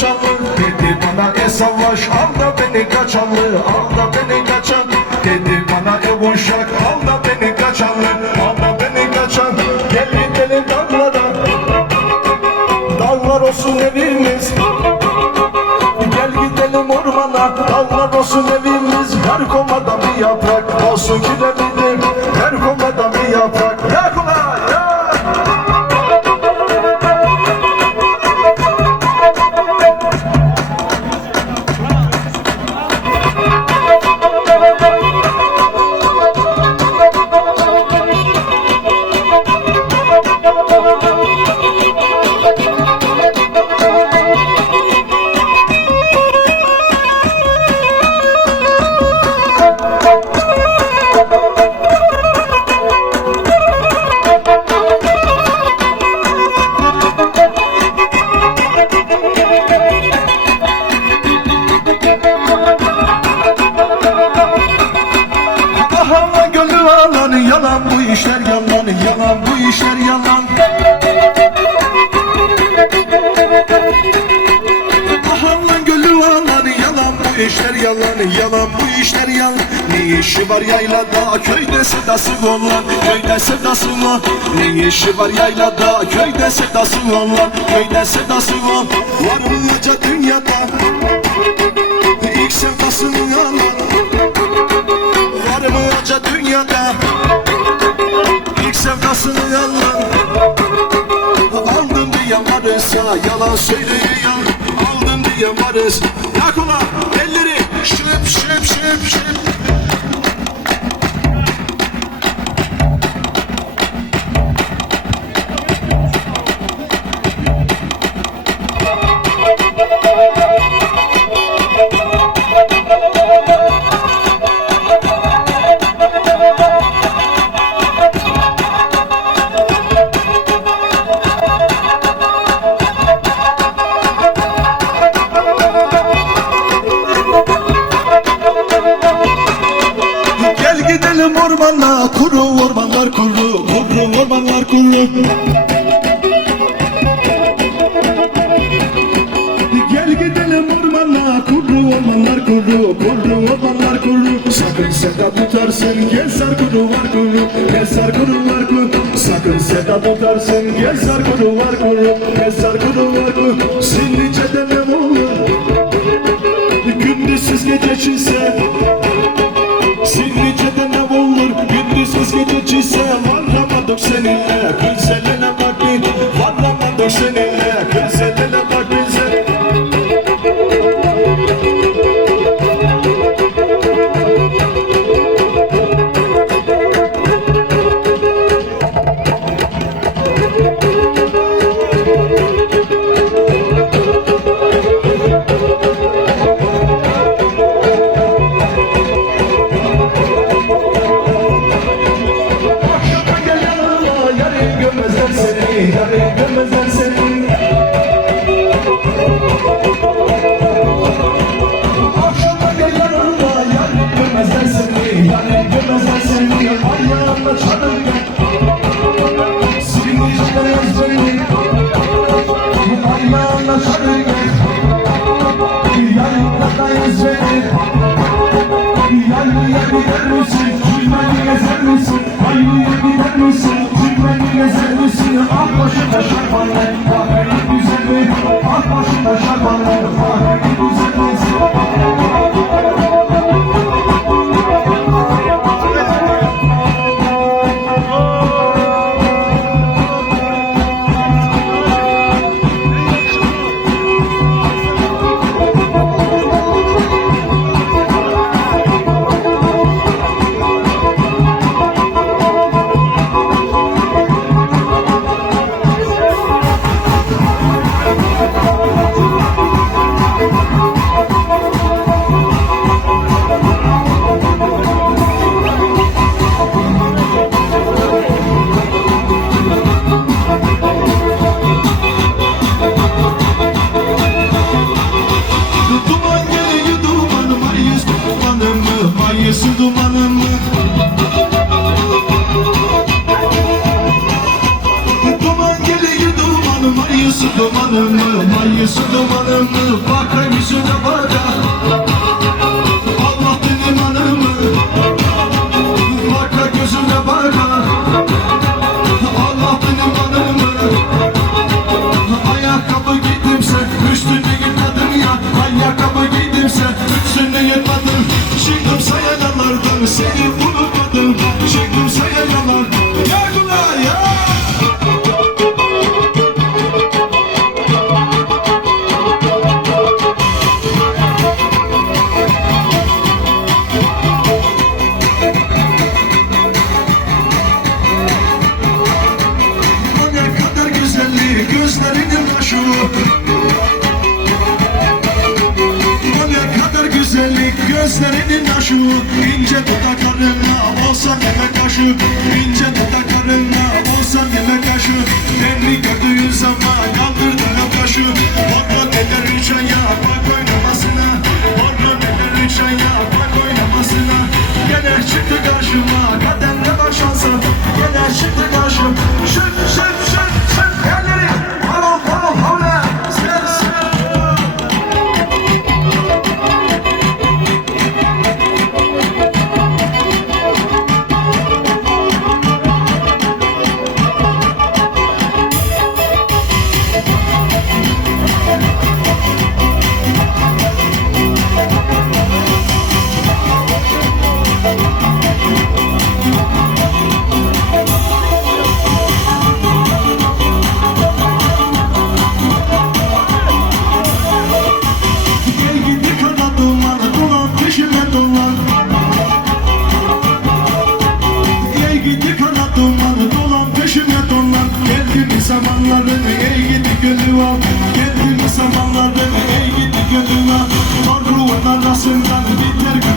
kaçanlı Dedi bana e savaş al da beni kaçanlı Al da beni kaçan. Dedi bana e uşak al da beni kaçanlı Al da beni kaçan. Gel gidelim dağlara Dağlar olsun evimiz. Gel gidelim ormana Dağlar olsun evimiz. Her komada bir yaprak Olsun Her var yaylada köyde sedası olan köyde sedası var Ne işi var yaylada köyde sedası olan köyde sedası var Var mı hoca dünyada ilk sevdasını alan Var mı hoca dünyada İlk sevdasını yalan Aldım diye varız ya Yalan söylüyor. Aldım diye varız Yak elleri Şıp şıp şıp şıp Gel gidelim ormana Kuru ormanlar kuru Kuru ormanlar kuru Sakın seda tutarsın Gel sar kuru var kuru Gel sar kuru var kuru. Sakın seda tutarsın Gel sar kuru var kuru Gel sar kuru var kuru. Sinlice'de ne olur Gündüzsüz gecesiz Sinlice'de ne olur Gündüzsüz gececize Varamadık seninle Güzeline bak bir Varamadık seninle Güzeline Duman geliyor dumanım Mayıs dumanım mı? Bakayım yüzüne baka Allah benim anımı Baka gözüne baka Allah benim anımı Ayakkabı giydimse üstünde yıkadım ya Ayakkabı giydimse üstünde yıkadım Çıktım sayalardan seni unutmadım. Çıktım sayalardan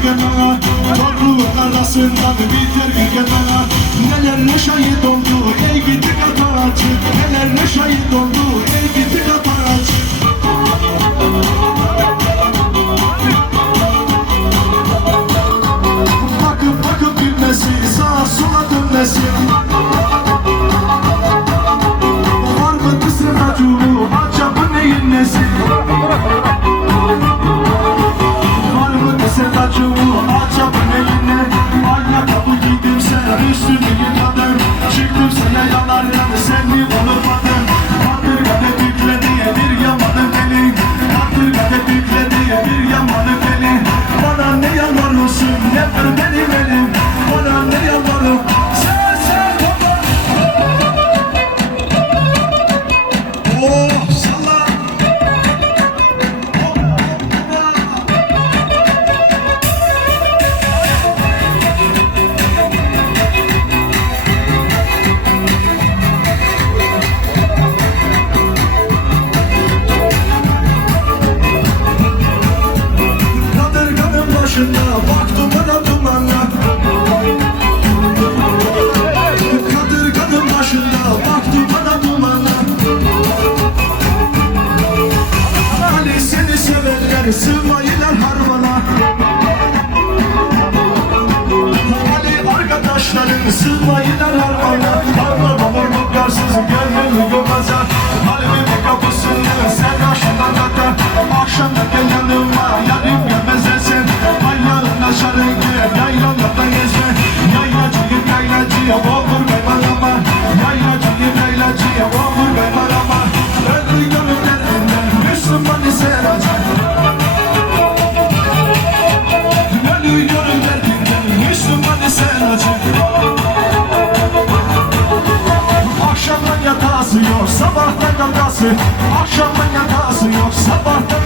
gügen ağa Torruğun arasından biter gügen ağa Nelerle şahit oldu, ey gidi katağacı Nelerle şahit oldu, ey gidi katağacı giydimse üstünü yıkadım sığmayılar harmana Hani arkadaşların sığmayılar harmana Harman olur mukarsız gönlümü gömeze Kalbimin kapısını sen aşkından atar Akşamda gel yanıma yarım gömezesin şarın gir yaylalarda gezme. Yaylacıyım yaylacıya olur be balama Yaylacıyım yaylacıya olur be balama Öldü gönüllerinden Müslüman ise acı İse acı Akşamdan yatası yok sabahtan kakası Akşamdan yatası yok sabahtan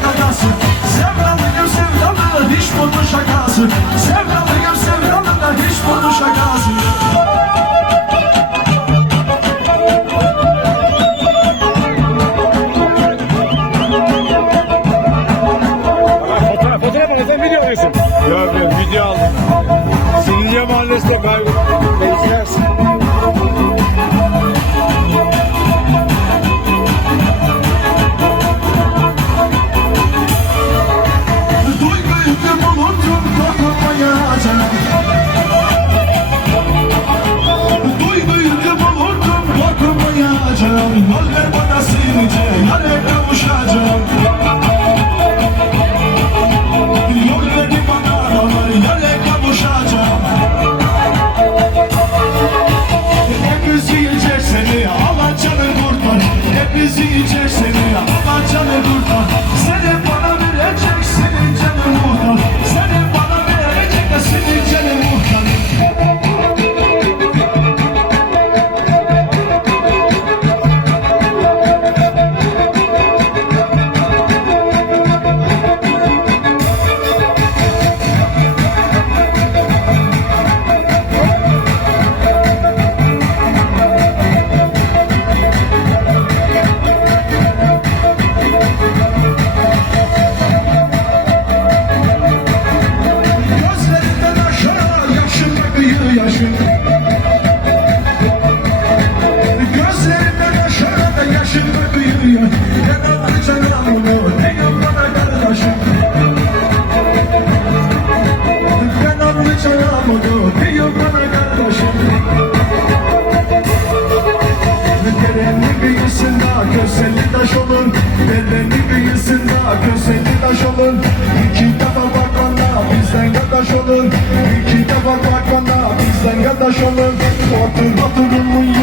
Hãy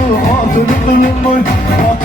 subscribe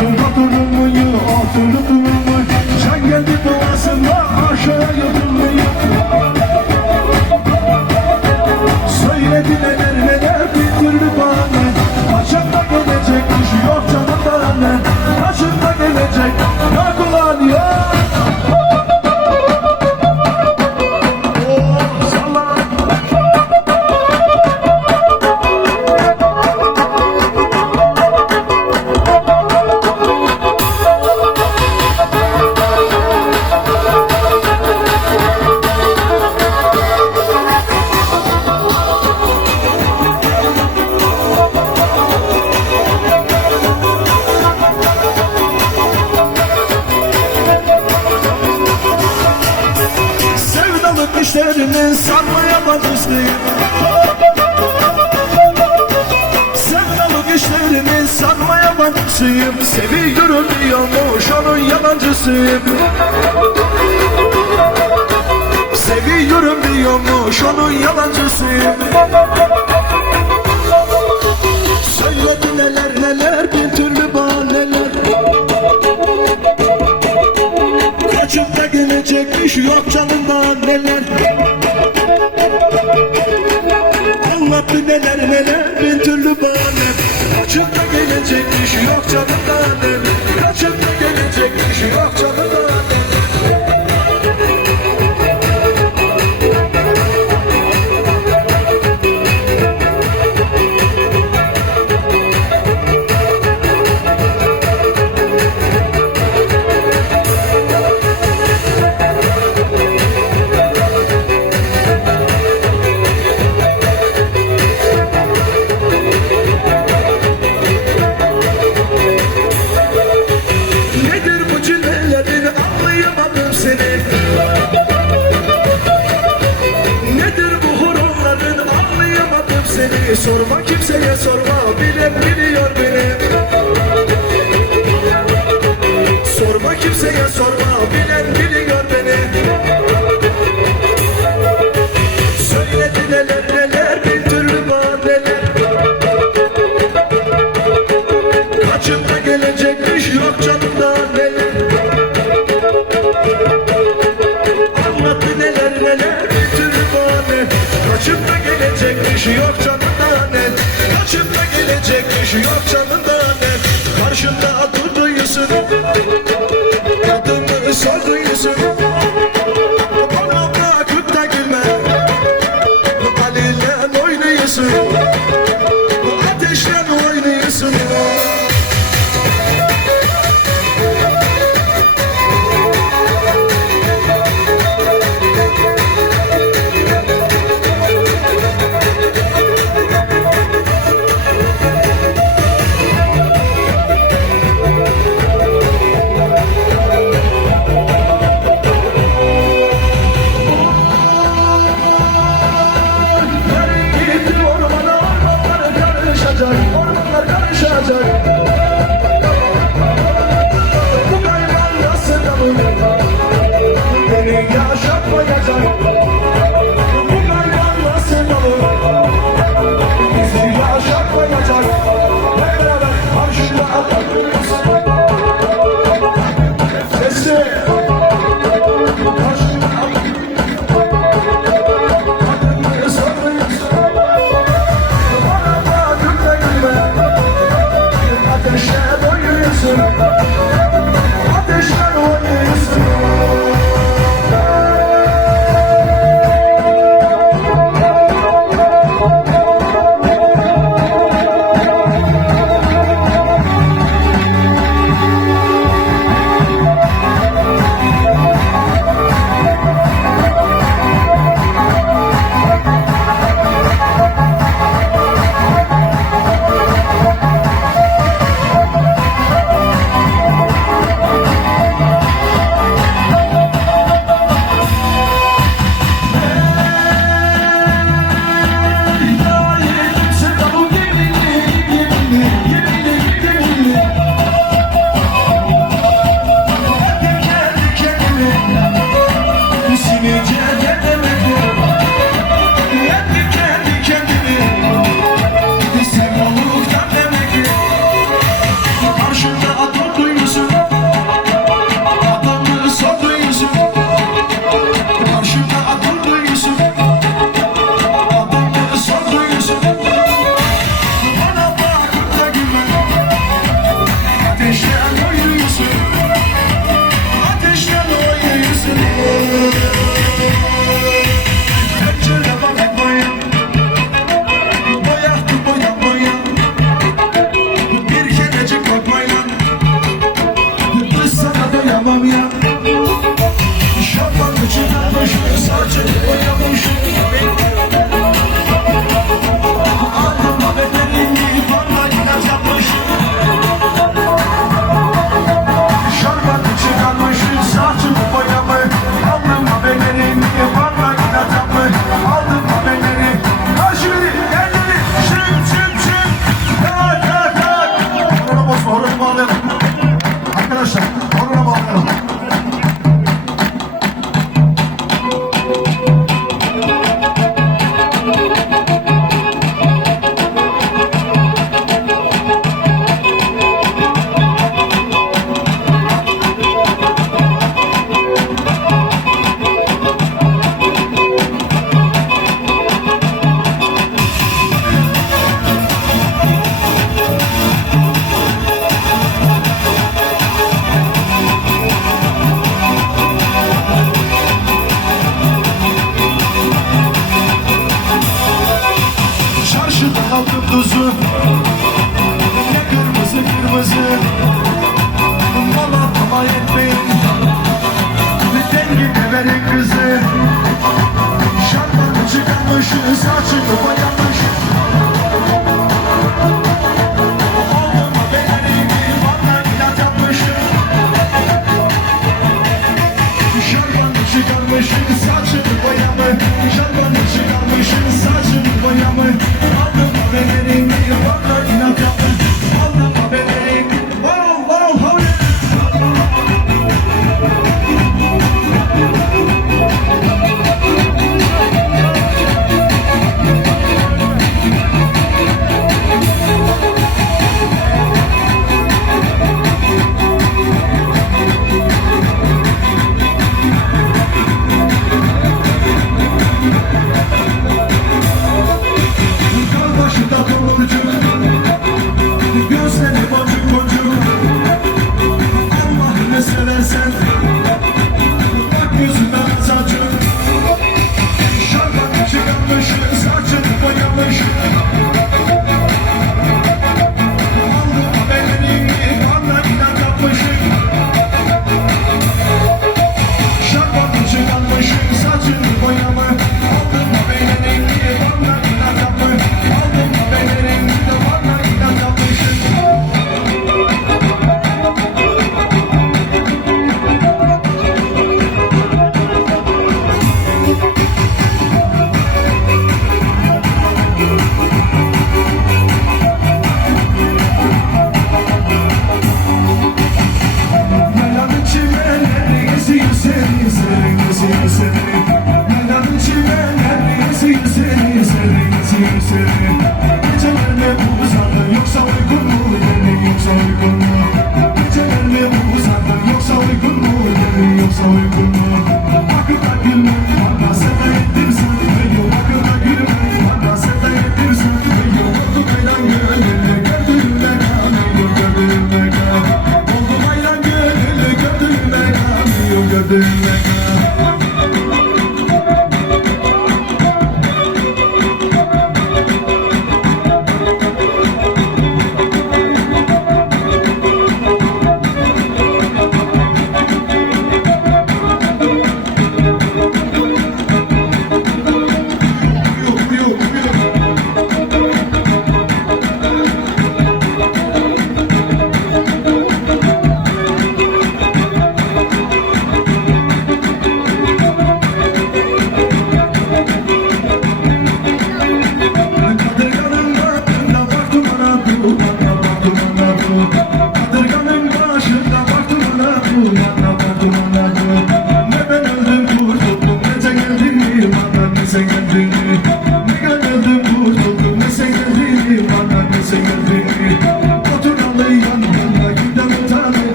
Düşlerini sarmayamadık Sevdalık işlerini sarmaya başlayıp Seviyorum diyormuş onun yalancısıyım. Seviyorum diyormuş onun yalancısıyım. Söyledi neler neler bir türlü bahaneler. Kaçıp da gelecekmiş yok canım daha neler. gelecekmiş yok canımdan emin Kaçıp gelecekmiş yok canımdan